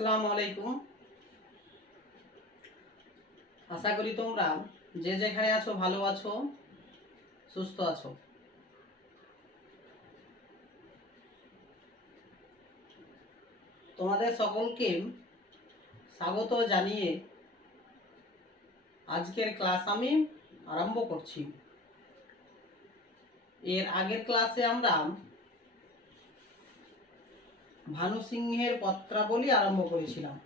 আসসালামু আলাইকুম। আশা করি তোমরা যে যেখানে আছো ভালো আছো, সুস্থ আছো। তোমাদের সকলকে স্বাগত জানিয়ে আজকের ক্লাস আমি আরম্ভ করছি। এর আগের ক্লাসে আমরা ভানু সিংহের পত্রাবলী আরম্ভ করেছিলাম।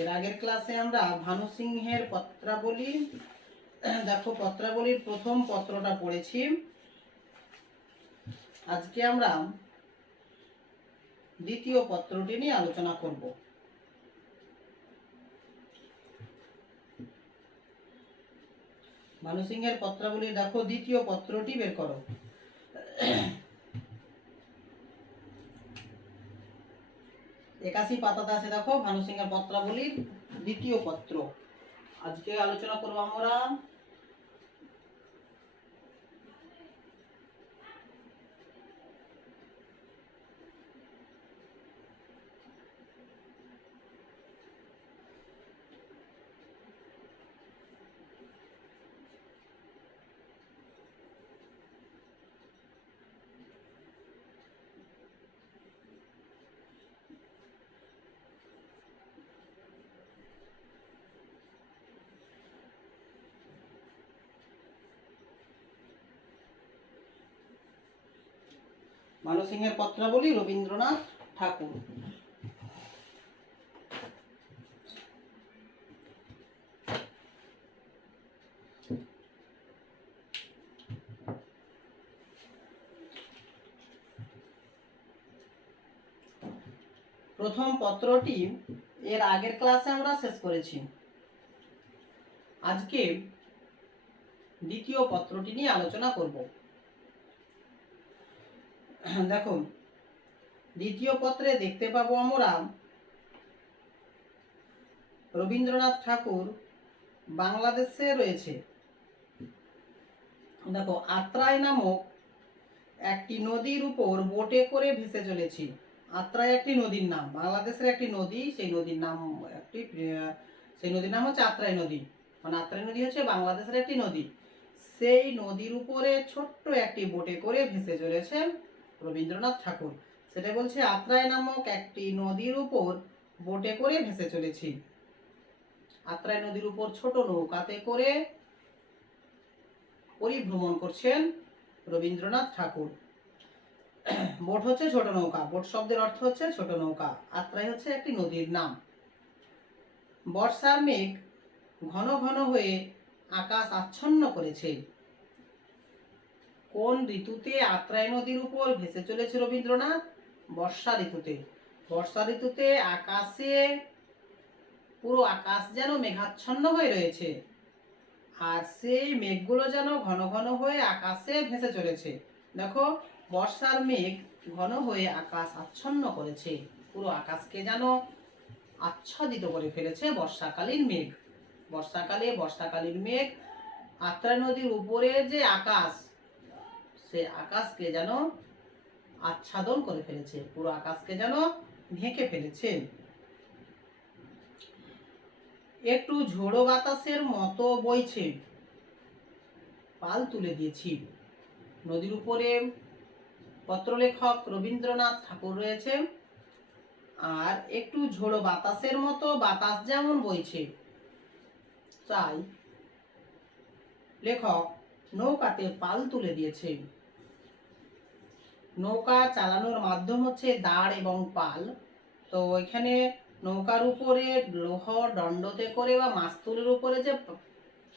এর আগের ক্লাসে আমরা ভানু সিংহের পত্রাবলী দেখো পত্রাবলীর প্রথম পত্রটা পড়েছি। আজকে আমরা দ্বিতীয় পত্রটি নিয়ে আলোচনা করব। ভানু সিংহের পত্রাবলী দেখো দ্বিতীয় পত্রটি বের করো। 81 পাতাতে আছে দেখো ভানু সিংহের পত্রাবলীর দ্বিতীয় পত্র। আজকে আলোচনা করব আমরা ভানু সিংহের পত্রাবলী রবীন্দ্রনাথ ঠাকুর। প্রথম পত্রটি এর আগের ক্লাসে আমরা শেষ করেছি। আজকে দ্বিতীয় পত্রটি নিয়ে আলোচনা করব। দেখুন, দ্বিতীয় পত্রে দেখতে পাবো আমরা রবীন্দ্রনাথ ঠাকুর বাংলাদেশে রয়েছে। দেখো, আত্রাই নামক একটি নদীর উপর বোটে করে ভেসে চলেছি। আত্রাই একটি নদীর নাম, বাংলাদেশের একটি নদী। সেই নদীর নাম হচ্ছে আত্রাই নদী। মানে আত্রাই নদী হচ্ছে বাংলাদেশের একটি নদী। সেই নদীর উপরে ছোট্ট একটি বোটে করে ভেসে চলেছেন রবীন্দ্রনাথ ঠাকুর। সেটা বলছে আত্রাই নামক একটি নদীর উপর বোটে করে ভেসে চলেছি। আত্রাই নদীর উপর ছোট নৌকাতে করে পরিভ্রমণ করছেন রবীন্দ্রনাথ ঠাকুর। বোট হচ্ছে ছোট নৌকা, বোট শব্দের অর্থ হচ্ছে ছোট নৌকা। আত্রাই হচ্ছে একটি নদীর নাম। বর্ষার মেঘ ঘন ঘন হয়ে আকাশ আচ্ছন্ন করেছে। কোন ঋতুতে আত্রাই নদীর উপর ভেসে চলেছে রবীন্দ্রনাথ? বর্ষা ঋতুতে। বর্ষা ঋতুতে আকাশে পুরো আকাশ যেন মেঘাচ্ছন্ন হয়ে রয়েছে, আর সেই মেঘগুলো যেন ঘন ঘন হয়ে আকাশে ভেসে চলেছে। দেখো, বর্ষার মেঘ ঘন হয়ে আকাশ আচ্ছন্ন করেছে, পুরো আকাশকে যেন আচ্ছাদিত করে ফেলেছে বর্ষাকালীন মেঘ। বর্ষাকালীন মেঘ আত্রাই নদীর উপরে যে আকাশ, সে আকাশকে যেন আচ্ছাদন করে ফেলেছে, পুরো আকাশকে যেন ঢেকে ফেলেছে। একটু ঝোড়ো বাতাসের মতো বইছে, পাল তুলে দিয়েছি। নদীর উপরে পত্রলেখক রবীন্দ্রনাথ ঠাকুর রয়েছে, আর একটু ঝোড়ো বাতাসের মতো বাতাস যেমন বইছে, তাই লেখক নৌকাতে পাল তুলে দিয়েছে। নৌকা চালানোর মাধ্যম হচ্ছে দাঁড় এবং পাল। তো এখানে নৌকার উপরে লৌহ দণ্ডতে করে বা মাস্তুলের উপরে যে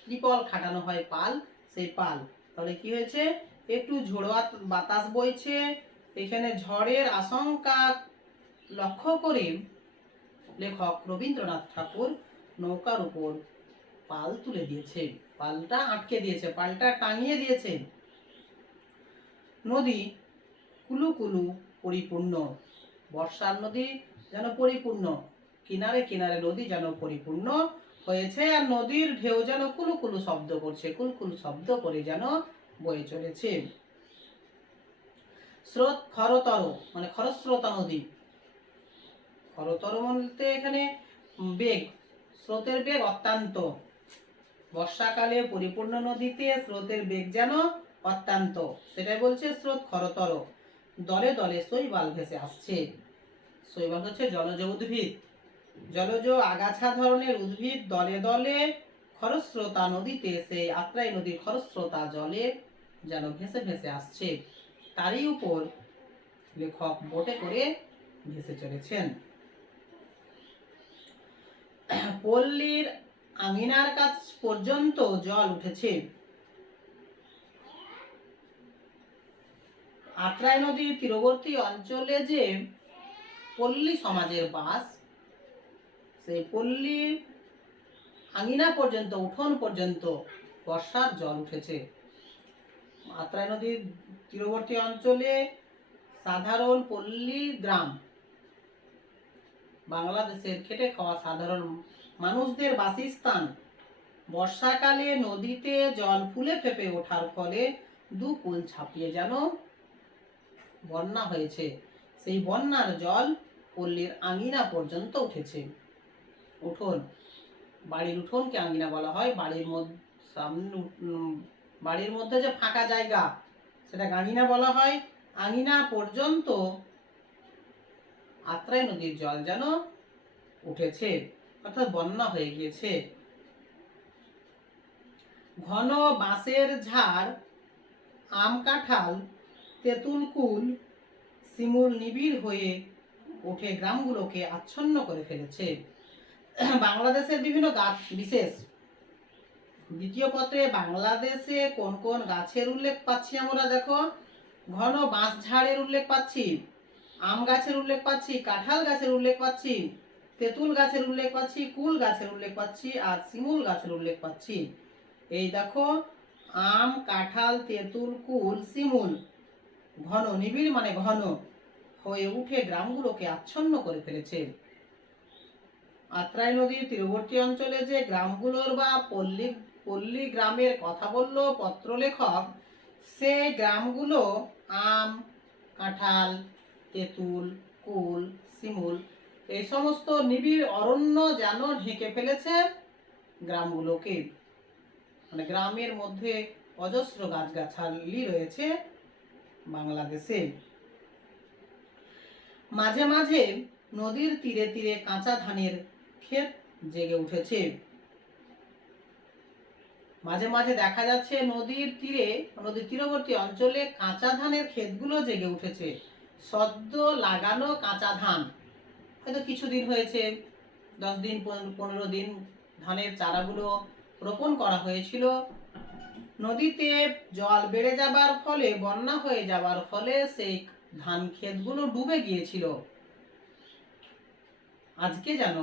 ত্রিপল খাটানো হয় পাল, সেই পাল। তাহলে কি হয়েছে? একটু ঝোড়ো বাতাস বইছে, এখানে ঝড়ের আশঙ্কা লক্ষ্য করে লেখক রবীন্দ্রনাথ ঠাকুর নৌকার উপর পাল তুলে দিয়েছে, পালটা আটকে দিয়েছে, পালটা টাঙিয়ে দিয়েছে। নদী কুলু কুলু পরিপূর্ণ, বর্ষার নদী যেন পরিপূর্ণ, কিনারে কিনারে নদী যেন পরিপূর্ণ হয়েছে, আর নদীর ঢেউ যেন কুলু কুলু শব্দ করছে, কুলকুলু শব্দ করে যেন বয়ে চলেছে। স্রোত খরতর, মানে খরস্রোতা নদী, খরতর বলতে এখানে বেগ, স্রোতের বেগ অত্যন্ত। বর্ষাকালে পরিপূর্ণ নদীতে স্রোতের বেগ যেন অত্যন্ত, সেটাই বলছে স্রোত খরতর। দলে দলে শৈবাল ভেসে আসছে। শৈবাল হচ্ছে জলজ উদ্ভিদ, জলজ আগাছা ধরনের উদ্ভিদ দলে দলে খরস্রোতা নদীতে, সেই আত্রাই নদীর খরস্রোতা জলে যেন ভেসে ভেসে আসছে, তারই উপর লেখক বোটে করে ভেসে চলেছেন। পল্লীর আঙিনার কাছ পর্যন্ত জল উঠেছে। আত্রাই নদীর তীরবর্তী অঞ্চলে যে পল্লী সমাজের বাস, সেই পল্লী আঙিনা পর্যন্ত, উঠোন পর্যন্ত বর্ষার জল উঠেছে। আত্রাই নদীর তীরবর্তী অঞ্চলে সাধারণ পল্লী গ্রাম, বাংলাদেশের খেটে খাওয়া সাধারণ মানুষদের বাসস্থান। বর্ষাকালে নদীতে জল ফুলে ফেপে ওঠার ফলে দু কুল ছাপিয়ে যেন বন্যা হয়েছে। সেই বন্যার জল পল্লীর আঙিনা পর্যন্ত উঠেছে। উঠোন, বাড়ির উঠোনকে আঙিনা বলা হয়। বাড়ির মধ্যে যে ফাঁকা জায়গা, সেটা আঙিনা বলা হয়। আঙিনা পর্যন্ত আত্রাই নদীর জল যেন উঠেছে, অর্থাৎ বন্যা হয়ে গিয়েছে। ঘন বাঁশের ঝাড়, আম কাঁঠাল, তেঁতুল কুল, শিমুল নিবিড় হয়ে ওঠে গ্রামগুলোকে আচ্ছন্ন করে ফেলেছে। বাংলাদেশের বিভিন্ন গাছ বিশেষ। দ্বিতীয় পত্রে বাংলাদেশে কোন কোন গাছের উল্লেখ পাচ্ছি আমরা দেখো। ঘন বাঁশ ঝাড়ের উল্লেখ পাচ্ছি, আম গাছের উল্লেখ পাচ্ছি, কাঁঠাল গাছের উল্লেখ পাচ্ছি, তেঁতুল গাছের উল্লেখ পাচ্ছি, কুল গাছের উল্লেখ পাচ্ছি, আর শিমুল গাছের উল্লেখ পাচ্ছি। এই দেখো, আম, কাঁঠাল, তেঁতুল, কুল, শিমুল ঘন, নিবিড় মানে ঘন হয়ে উঠে গ্রামগুলোকে আচ্ছন্ন করে ফেলেছে। আত্রাই নদীর তীরবর্তী অঞ্চলে যে গ্রামগুলোর বা পল্লী গ্রামের কথা বলল পত্রলেখক, সে গ্রামগুলো আম, কাঁঠাল, তেঁতুল, কুল, শিমুল এই সমস্ত নিবিড় অরণ্য যেন ঢেকে ফেলেছে গ্রামগুলোকে। মানে গ্রামের মধ্যে অজস্র গাছগাছালি রয়েছে বাংলাদেশে। মাঝে মাঝে নদীর তীরে তীরে কাঁচা ধানের ক্ষেত জেগে উঠেছে। মাঝে মাঝে দেখা যাচ্ছে নদীর তীরবর্তী অঞ্চলে কাঁচা ধানের ক্ষেতগুলো জেগে উঠেছে। সদ্য লাগানো কাঁচা ধান, হয়তো কিছুদিন হয়েছে, 10 দিন 15 দিন ধানের চারাগুলো রোপণ করা হয়েছিল। নদীতে জল বেড়ে যাবার ফলে, বন্যা হয়ে যাবার ফলে সেই ধান ক্ষেতগুলো ডুবে গিয়েছিল। আজকে যেন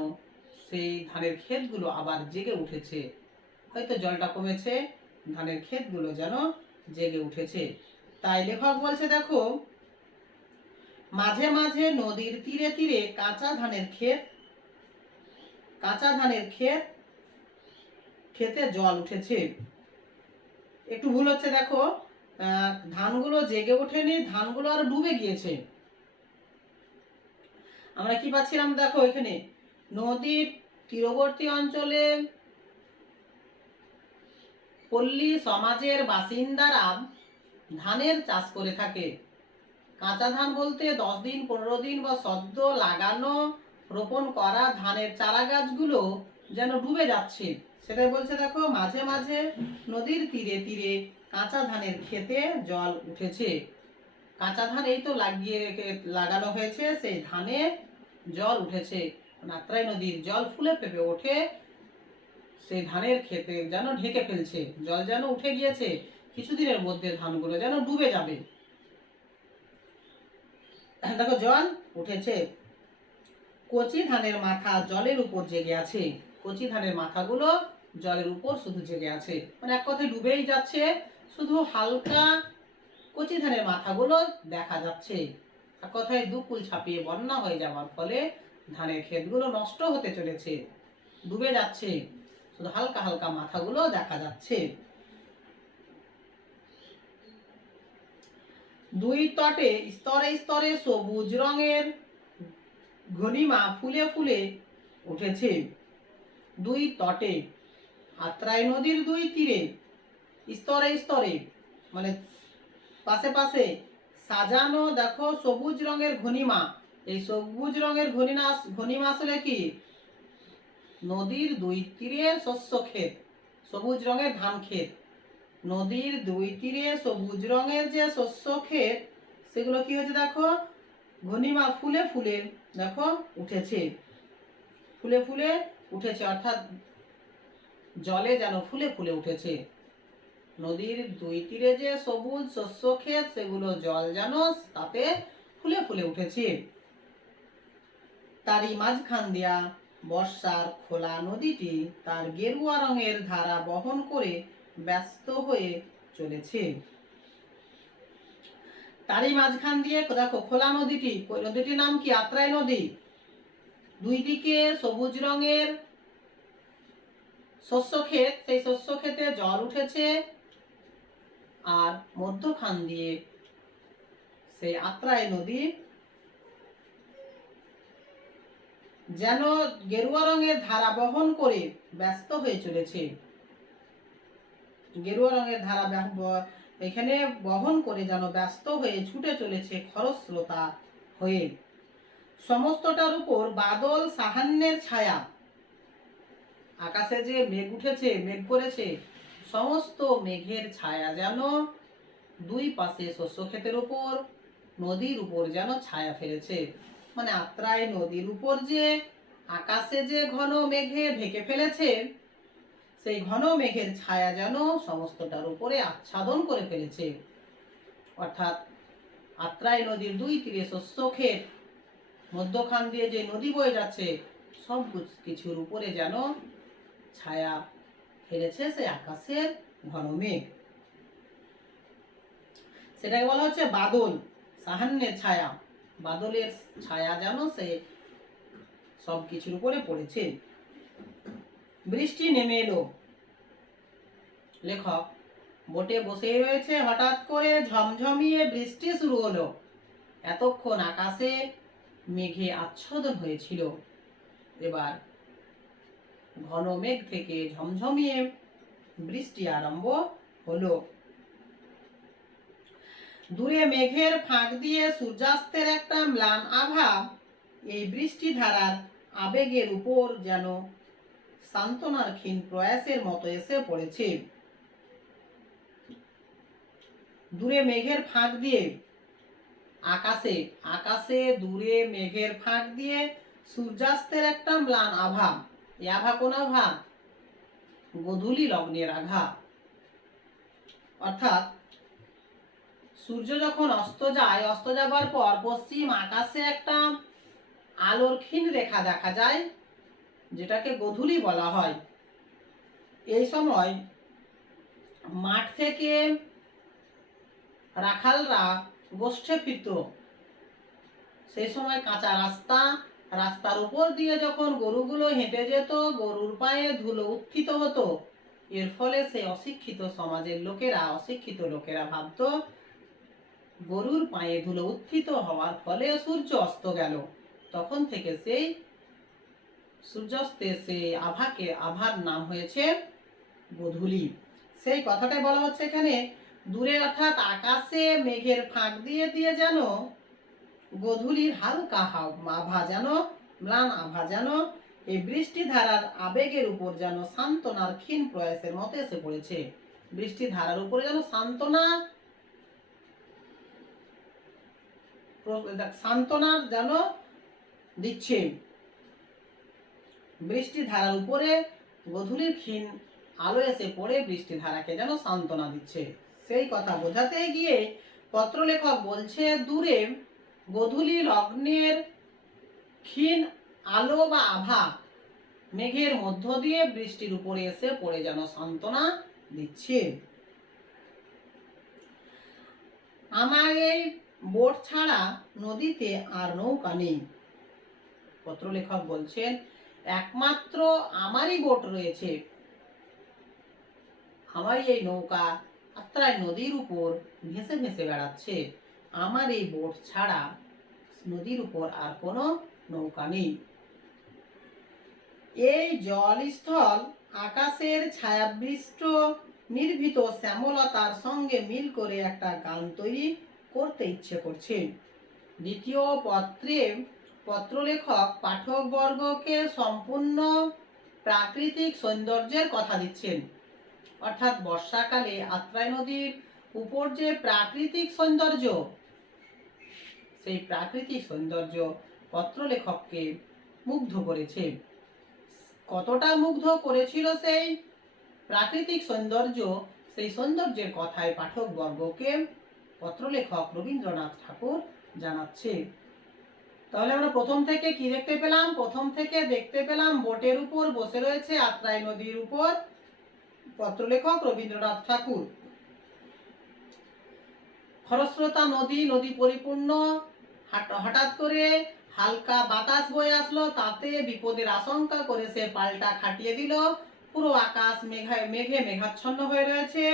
সেই ধানের ক্ষেতগুলো আবার জেগে উঠেছে। হয়তো জলটা কমেছে, ধানের ক্ষেতগুলো যেন জেগে উঠেছে। তাই লেখক বলছে দেখো, মাঝে মাঝে নদীর তীরে তীরে কাঁচা ধানের ক্ষেতে জল উঠেছে। একটু ভুল হচ্ছে, দেখো ধানগুলো জেগে ওঠেনি, ধানগুলো আর ডুবে গিয়েছে। আমরা কি পাচ্ছিলাম দেখো, এখানে নদীর তীরবর্তী অঞ্চলে পল্লী সমাজের বাসিন্দারা ধানের চাষ করে থাকে। কাঁচা ধান বলতে 10 দিন 15 দিন বা সদ্য লাগানো রোপণ করা ধানের চারা গাছগুলো যেন ডুবে যাচ্ছে, সেটাই বলছে দেখো। মাঝে মাঝে নদীর তীরে তীরে কাঁচা ধানের ক্ষেতে জল উঠেছে। কাঁচা ধান এই তো লাগানো হয়েছে, সেই ধানে জল উঠেছে। আত্রাই নদীর জল ফুলে ফেপে ওঠে, সেই ধানের ক্ষেতে যেন ঢেকে ফেলছে। জল যেন উঠে গিয়েছে, কিছুদিনের মধ্যে ধানগুলো যেন ডুবে যাবে। দেখো জল উঠেছে। কচি ধানের মাথা জলের উপর জেগে আছে। কচি ধানের মাথাগুলো জলের উপর শুধু জেগে আছে, মানে এক কথায় ডুবেই যাচ্ছে, শুধু হালকা কচি ধানের মাথাগুলো দেখা যাচ্ছে। এক কথায় দুকুল ছাপিয়ে বন্যা হয়ে যাওয়ার ফলে ধানের ক্ষেতগুলো নষ্ট হতে চলেছে, ডুবে যাচ্ছে, শুধু হালকা হালকা মাথাগুলো দেখা যাচ্ছে। দুই তটে স্তরে স্তরে সবুজ রঙের ঘনিমা ফুলে ফুলে উঠেছে দুই তটে, আত্রাই নদীর দুই তীরে, স্তরে স্তরে, মানে পাশে পাশে সাজানো দেখো সবুজ রঙের ঘনিমা। এই সবুজ রঙের ঘনিমা আসলে কি? নদীর দুই তীরে শস্য ক্ষেত, সবুজ রঙের ধান ক্ষেত। নদীর দুই তীরে সবুজ রঙের যে শস্য ক্ষেত, সেগুলো কি হয়েছে দেখো, ঘনিমা ফুলে ফুলে দেখো উঠেছে, ফুলে ফুলে উঠেছে, অর্থাৎ জলে যেন ফুলে ফুলে উঠেছে। নদীর দুই তীরে যে সবুজ শস্য ক্ষেত, সেগুলো জল যেন তাতে ফুলে ফুলে উঠেছে। তারই মাঝখান দিয়া বর্ষার খোলা নদীটি তার গেরুয়া রঙের ধারা বহন করে ব্যস্ত হয়ে চলেছে। তারই মাঝখান দিয়ে দেখো খোলা নদীটি, নদীটির নাম কি? আত্রাই নদী। দুই দিকে সবুজ রঙের শস্য ক্ষেত, সেই শস্য ক্ষেতে জল উঠেছে, আর মধ্যখান দিয়ে সেই আত্রাই নদী যেন গেরুয়া রঙের ধারা বহন করে ব্যস্ত হয়ে চলেছে। গেরুয়া রঙের ধারা এখানে বহন করে যেন ব্যস্ত হয়ে ছুটে চলেছে খরস্রোতা হয়ে। সমস্তটার উপর বাদল সাহান্যের ছায়া। আকাশে যে মেঘ উঠেছে, মেঘ করেছে, সমস্ত মেঘের ছায়া যেন দুই পাশে শস্য ক্ষেতের উপর, নদীর উপর যেন ছায়া ফেলেছে। মানে আত্রাই নদীর উপর যে আকাশে যে ঘন মেঘে ঢেকে ফেলেছে, সেই ঘন মেঘের ছায়া যেন সমস্তটার উপরে আচ্ছাদন করে ফেলেছে। অর্থাৎ আত্রাই নদীর দুই তীরে শস্য ক্ষেত, মধ্যখান দিয়ে যে নদী বয়ে যাচ্ছে, সব কিছুর উপরে যেন ছায়া ফেলেছে সেই আকাশের ঘন মেঘ। সেটাকে বলা হচ্ছে বাদল সাহান্যের ছায়া। বাদলের ছায়া যেন সে সব কিছুর উপরে পড়েছে। বৃষ্টি নেমে এলো। লেখক বোটে বসেই রয়েছে, হঠাৎ করে ঝমঝমিয়ে বৃষ্টি শুরু হলো। এতক্ষণ আকাশে মেঘে আচ্ছাদন হয়েছিল, এবার ঘন মেঘ থেকে ঝমঝমিয়ে বৃষ্টি আরম্ভ হলো। দূরে মেঘের ফাঁক দিয়ে সূর্যাস্তের একটা ম্লান আভা এই বৃষ্টি ধারার আবেগের উপর যেন সান্ত্বনার ক্ষীণ প্রয়াসের মতো এসে পড়েছে। দূরে মেঘের ফাঁক দিয়ে আকাশে, আকাশে দূরে মেঘের ফাঁক দিয়ে সূর্যাস্তের একটা ম্লান আভা। এই আভা কোন আভা? গোধূলি লগ্নের আভা। অর্থাৎ সূর্য যখন অস্ত যায়, অস্ত যাবার পর পশ্চিম আকাশে একটা আলোর ক্ষীণ রেখা দেখা যায়, যেটাকে গোধূলি বলা হয়। এই সময় মাঠ থেকে রাখালরা গোষ্ঠে ফিরত। সেই সময় কাঁচা রাস্তা, রাস্তার উপর দিয়ে যখন গরুগুলো হেঁটে যেত, গরুর পায়ে ধুলো উত্থিত হতো। এর ফলে সেই অশিক্ষিত সমাজের লোকেরা, অশিক্ষিত লোকেরা ভাবত গরুর পায়ে ধুলো উত্থিত হওয়ার ফলে সূর্য অস্ত গেল। তখন থেকে সেই সূর্যাস্তের সেই আভার নাম হয়েছে গোধূলি। সেই কথাটাই বলা হচ্ছে এখানে, দূরে অর্থাৎ আকাশে মেঘের ফাঁক দিয়ে দিয়ে যেন গোধূলির হালকা আভা, যেন ম্লান আভা, যেন এই বৃষ্টি ধারার আবেগের উপর যেন সান্ত্বনার ক্ষীণ প্রয়াসের মতো এসে পড়েছে। বৃষ্টি ধারার উপরে যেন সান্ত্বনা যেন দিচ্ছে। বৃষ্টি ধারার উপরে গোধূলির ক্ষীণ আলো এসে পড়ে বৃষ্টি ধারাকে যেন সান্ত্বনা দিচ্ছে। সেই কথা বোঝাতে গিয়ে পত্রলেখক বলছে, দূরে গোধূলি লগ্নের ক্ষীণ আলো বা আভা মেঘের মধ্য দিয়ে বৃষ্টির উপরে এসে পড়ে যেন সান্ত্বনা দিচ্ছে। আমার এই বোট ছাড়া নদীতে আর নৌকা নেই। পত্রলেখক বলছেন, একমাত্র আমারই বোট রয়েছে, আমারই এই নৌকা আত্রাই নদীর উপর ভেসে ভেসে বেড়াচ্ছে। আমার এই বোট ছাড়া নদীর উপর আর কোনো নৌকা নেই। এই জলস্থল আকাশের ছায়াবৃষ্ট নির্ভীত শ্যামলতার সঙ্গে মিল করে একটা গান তৈরি করতে ইচ্ছে করছে। দ্বিতীয় পত্রে পত্রলেখক পাঠকবর্গকে সম্পূর্ণ প্রাকৃতিক সৌন্দর্যের কথা দিচ্ছেন। অর্থাৎ বর্ষাকালে আত্রাই নদীর উপর যে প্রাকৃতিক সৌন্দর্য, সেই প্রাকৃতিক সৌন্দর্য পত্রলেখককে মুগ্ধ করেছে। কতটা মুগ্ধ করেছিল সেই প্রাকৃতিক সৌন্দর্য, সেই সৌন্দর্যের কথায় পাঠকবর্গকে পত্রলেখক রবীন্দ্রনাথ ঠাকুর জানাচ্ছে। তাহলে আমরা প্রথম থেকে কি দেখতে পেলাম? প্রথম থেকে দেখতে পেলাম বোটের উপর বসে রয়েছে আত্রাই নদীর উপর পত্রলেখক রবীন্দ্রনাথ ঠাকুর। খরস্রোতা নদী, নদী পরিপূর্ণ। হঠাৎ করে হালকা বাতাস বয়ে আসলো, তাতে বিপদের আশঙ্কা করে সে পাল্টা খাটিয়ে দিল। পুরো আকাশ মেঘে মেঘাচ্ছন্ন হয়ে রয়েছে।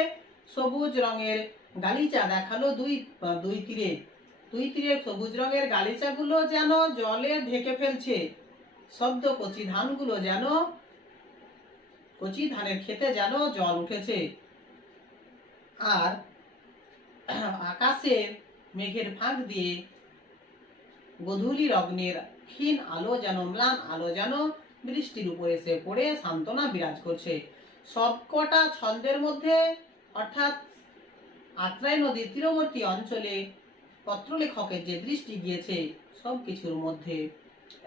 সবুজ রঙের গালিচা দেখালো দুই তীরে সবুজ রঙের গালিচাগুলো যেন জলে ঢেকে ফেলছে। শব্দ কচি ধানের ক্ষেতে যেন জল উঠেছে। আর আকাশে মেঘের ফাঁক দিয়ে গোধূলি লগ্নের ক্ষীণ আলো যেন, ম্লান আলো যেন বৃষ্টির উপরে এসে পড়ে সান্ত্বনা বিরাজ করছে। সবকটা ছন্দের মধ্যে, অর্থাৎ আত্রাই নদীর তীরবর্তী অঞ্চলে পত্রলেখকের যে দৃষ্টি গিয়েছে, সব কিছুর মধ্যে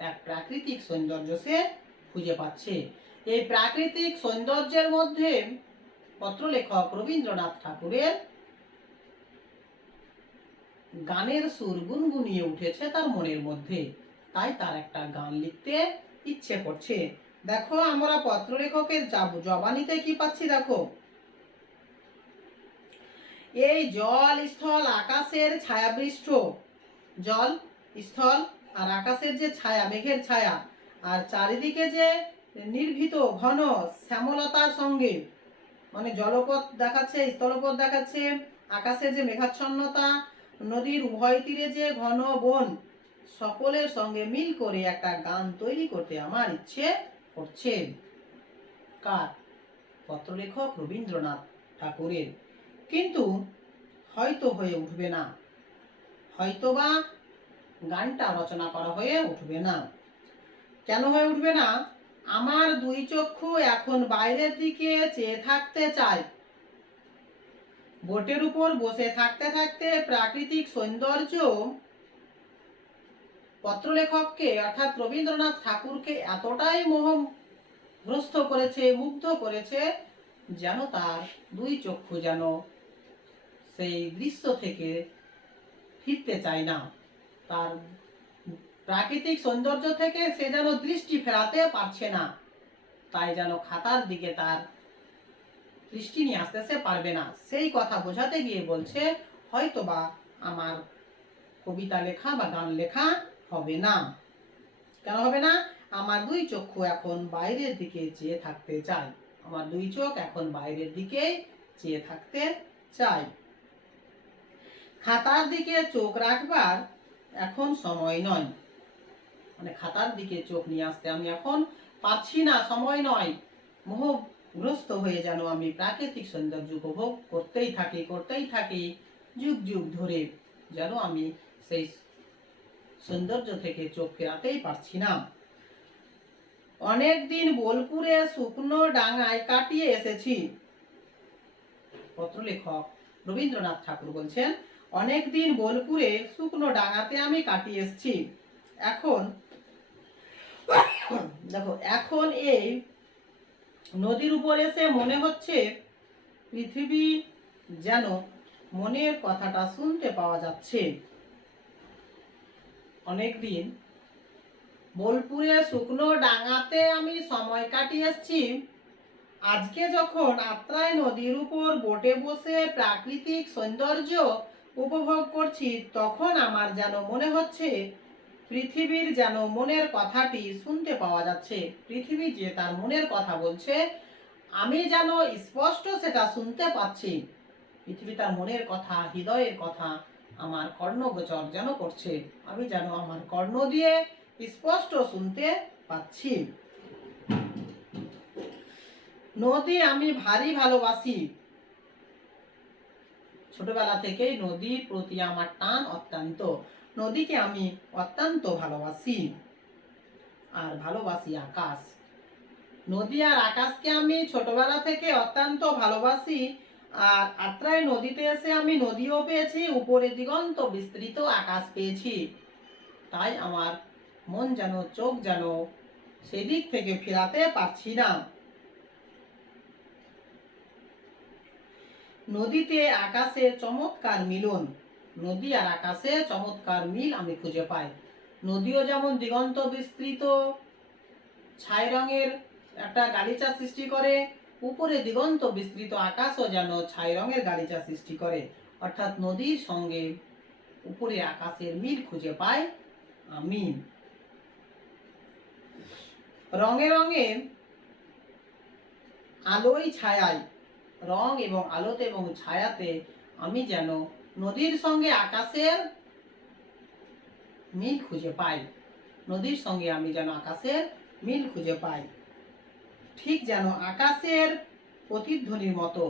এক প্রাকৃতিক সৌন্দর্য সে খুঁজে পাচ্ছে। এই প্রাকৃতিক সৌন্দর্যের মধ্যে পত্রলেখক রবীন্দ্রনাথ ঠাকুরের গানের সুর গুনগুনিয়ে উঠেছে তার মনের মধ্যে, তাই তার একটা গান লিখতে ইচ্ছে করছে। দেখো আমরা পত্রলেখকের জবানিতে কি পাচ্ছি, দেখো। এই জল স্থল আকাশের ছায়াবৃষ্ট, জল স্থল আর আকাশের যে ছায়া, মেঘের ছায়া, আর চারিদিকে যে নির্ভীত ঘন শ্যামলতার সঙ্গে, মানে জলপথ দেখাচ্ছে, স্থলপথ দেখাচ্ছে, আকাশের যে মেঘাচ্ছন্নতা, নদীর উভয় তীরে যে ঘন বন, সকলের সঙ্গে মিল করে একটা গান তৈরি করতে আমার ইচ্ছে করছে। কার? পত্রলেখক রবীন্দ্রনাথ ঠাকুরের। কিন্তু হয়তো হয়ে উঠবে না, হয়তোবা গানটা রচনা করা হয়ে উঠবে না। কেন হয়ে উঠবে না? আমার দুই চক্ষু এখন বাইরের দিকে চেয়ে থাকতে চায়। বোটের উপর বসে থাকতে থাকতে প্রাকৃতিক সৌন্দর্য পত্রলেখককে, অর্থাৎ রবীন্দ্রনাথ ঠাকুরকে এতটাই মোহগ্রস্ত করেছে, মুগ্ধ করেছে, যেন তার দুই চক্ষু যেন সেই দৃশ্য থেকে ফিরতে চায় না। তার প্রাকৃতিক সৌন্দর্য থেকে সে যেন দৃষ্টি ফেরাতে পারছে না, তাই যেন খাতার দিকে তার দৃষ্টি নিয়ে আসতে সে পারবে না। সেই কথা বোঝাতে গিয়ে বলছে, হয়তোবা আমার কবিতা লেখা বা গান লেখা হবে না। কেন হবে না? আমার দুই চক্ষু এখন বাইরের দিকে চেয়ে থাকতে চায়, আমার দুই চোখ এখন বাইরের দিকে চেয়ে থাকতে চায়। খাতার দিকে চোখ রাখবার এখন সময় নয়, মানে খাতার দিকে চোখ নিয়ে আসতে আমি এখন পারছি না, সময় নয়। মোহগ্রস্ত হয়ে যেন আমি প্রাকৃতিক সৌন্দর্য উপভোগ করতেই থাকি যুগ যুগ ধরে, যেন আমি সেই সৌন্দর্য থেকে চোখ ফেরাতেই পারছি না। অনেকদিন বোলপুরে শুকনো ডাঙায় কাটিয়ে এসেছি। পত্রলেখক রবীন্দ্রনাথ ঠাকুর বলছেন, অনেকদিন বোলপুরে শুকনো ডাঙাতে আমি কাটিয়ে এসেছি। এখন দেখো, এখন এই নদীর উপর এসে মনে হচ্ছে পৃথিবী যেন মনের কথাটা শুনতে পাওয়া যাচ্ছে। অনেকদিন বোলপুরে শুকনো ডাঙাতে আমি সময় কাটিয়ে এসেছি। আজকে যখন আত্রাই নদীর উপর বোটে বসে প্রাকৃতিক সৌন্দর্য উপভোগ করছি, তখন আমার যেন মনে হচ্ছে পৃথিবীর যেন মনের কথাটি শুনতে পাওয়া যাচ্ছে। পৃথিবী যে তার মনের কথা বলছে, আমি যেন স্পষ্ট সেটা শুনতে পাচ্ছি। পৃথিবী তার মনের কথা, হৃদয়ের কথা আমার কর্ণগোচর যেন করছে। আমি যেন আমার কর্ণ দিয়ে স্পষ্ট শুনতে পাচ্ছি। নদী আমি ভারী ভালোবাসি। ছোটবেলা থেকেই নদীর প্রতি আমার টান অত্যন্ত। নদীকে আমি অত্যন্ত ভালোবাসি। আর ভালোবাসি আকাশ। নদী আর আকাশকে আমি ছোটবেলা থেকে অত্যন্ত ভালোবাসি। আর আত্রাই নদীতে এসে আমি নদীও পেয়েছি, উপরে দিগন্ত বিস্তৃত আকাশ পেয়েছি। তাই আমার মন যেন, চোখ যেন সেদিক থেকে ফেরাতে পারছি না। নদীতে আকাশে চমৎকার মিলন। নদী আর আকাশে চমৎকার মিল আমি খুঁজে পাই। নদীও যেমন দিগন্ত বিস্তৃত ছাই রঙের একটা গালিচা সৃষ্টি করে, উপরে দিগন্ত বিস্তৃত আকাশও যেন ছাই রঙের গালিচা সৃষ্টি করে। অর্থাৎ নদীর সঙ্গে উপরে আকাশের মিল খুঁজে পাই আমি। রঙে রঙে আলোয় ছায়ায়, রং এবং আলোতে এবং ছায়াতে আমি যেন নদীর সঙ্গে আকাশের মিল খুঁজে পাই। নদীর সঙ্গে আমি যেন আকাশের মিল খুঁজে পাই, ঠিক যেন আকাশের প্রতিধ্বনির মতো।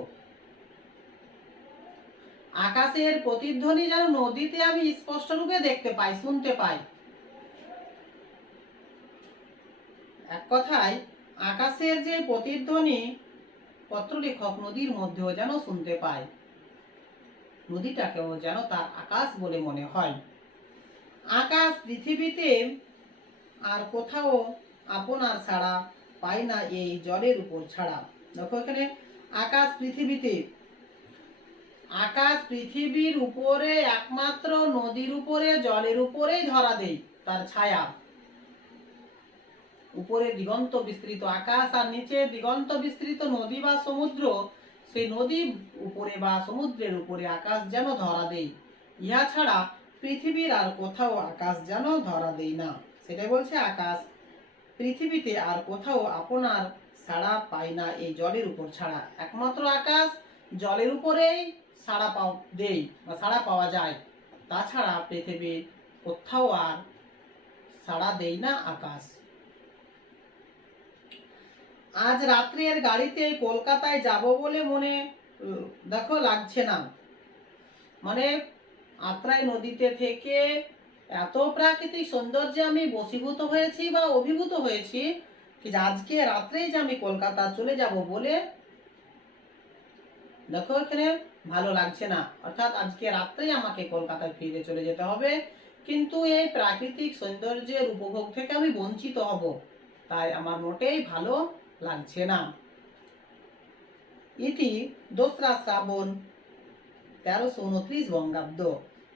আকাশের প্রতিধ্বনি যেন নদীতে আমি স্পষ্ট রূপে দেখতে পাই, শুনতে পাই। এক কথায় আকাশের যে প্রতিধ্বনি পত্রলেখক নদীর মধ্যেও যেন শুনতে পায়। নদীটাকেও যেন তার আকাশ বলে মনে হয়। আকাশ পৃথিবীতে আর কোথাও আপনার ছাড়া পায় না এই জলের উপর ছাড়া। দেখো এখানে আকাশ পৃথিবীতে, আকাশ পৃথিবীর উপরে একমাত্র নদীর উপরে, জলের উপরেই ধরা দেয় তার ছায়া। উপরে দিগন্ত বিস্তৃত আকাশ আর নিচে দিগন্ত বিস্তৃত নদী বা সমুদ্র। সেই নদী উপরে বা সমুদ্রের উপরে আকাশ যেন ধরা দেয়। ইহা ছাড়া পৃথিবীর আর কোথাও আকাশ যেন ধরা দেয় না। সেটাই বলছে আকাশ পৃথিবীতে আর কোথাও আপনার ছাড়া পায় না এই জলের উপর ছাড়া। একমাত্র আকাশ জলের উপরেই ছাড়া দেয় বা ছাড়া পাওয়া যায়। তাছাড়া পৃথিবীর কোথাও আর ছাড়া দেয় না আকাশ। আজ রাত্রের গাড়িতে কলকাতায় যাব বলে মনে দেখো লাগছে না। মানে আত্রাই নদীতে থেকে এত প্রাকৃতিক সৌন্দর্যে আমি বশীভূত হয়েছি বা অভিভূত হয়েছি যে আজকে রাত্রেই যে আমি কলকাতা চলে যাব বলে দেখো এখানে ভালো লাগছে না। অর্থাৎ আজকে রাত্রেই আমাকে কলকাতায় ফিরে চলে যেতে হবে, কিন্তু এই প্রাকৃতিক সৌন্দর্যের উপভোগ থেকে আমি বঞ্চিত হব। তাই আমার মোটেই ভালো লাগছে না। ইতি 2রা শ্রাবণ 1329 বঙ্গাব্দ।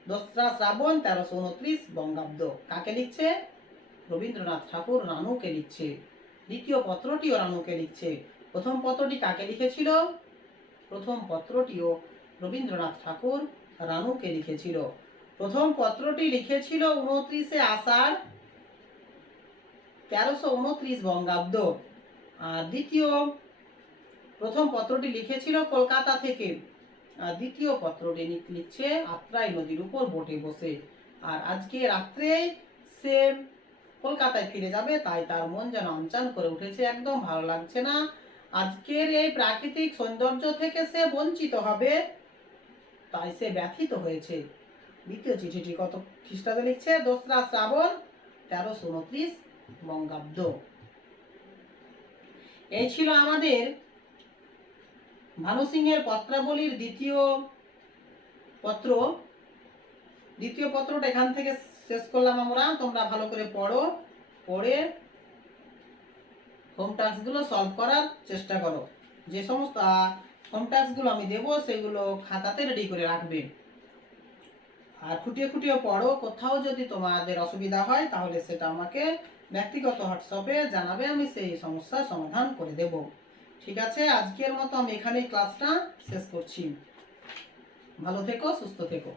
2রা শ্রাবণ 1329 বঙ্গাব্দ। কাকে লিখছে? রবীন্দ্রনাথ ঠাকুর রানুকে লিখছে। দ্বিতীয় পত্রটিও রানুকে লিখছে। প্রথম পত্রটি কাকে লিখেছিল? প্রথম পত্রটিও রবীন্দ্রনাথ ঠাকুর রানুকে লিখেছিল। প্রথম পত্রটি লিখেছিল 29শে আষাঢ় 1329 বঙ্গাব্দ। আর প্রথম পত্রটি লিখেছিল কলকাতা থেকে। আর দ্বিতীয় পত্রটি লিখছে আত্রাই নদীর উপর বোটে বসে। আর আজকে রাত্রে সে কলকাতায় ফিরে যাবে, তাই তার মন যেন আমচান করে উঠেছে, একদম ভালো লাগছে না। আজকের এই প্রাকৃতিক সৌন্দর্য থেকে সে বঞ্চিত হবে, তাই সে ব্যথিত হয়েছে। দ্বিতীয় চিঠিটি কত খ্রিস্টাব্দে লিখছে? 2রা শ্রাবণ 1329 বঙ্গাব্দ। এই ছিল আমাদের ভানু সিংহের পত্রাবলীর দ্বিতীয় পত্র। দ্বিতীয় পত্রটা এখান থেকে শেষ করলাম আমরা। তোমরা ভালো করে পড়ো, পড়ে হোম টাস্কগুলো সলভ করার চেষ্টা করো। যে সমস্ত হোম টাস্কগুলো আমি দেবো সেগুলো খাতাতে রেডি করে রাখবে। আর খুঁটিয়ে খুঁটিয়ে পড়ো। কোথাও যদি তোমাদের অসুবিধা হয় তাহলে সেটা আমাকে ব্যক্তিগত হোয়াটসঅ্যাপে জানাবে, আমি সেই সমস্যার সমাধান করে দেব। ঠিক আছে, আজকের মতো আমি এখানেই ক্লাসটা শেষ করছি। ভালো থেকো, সুস্থ থেকো।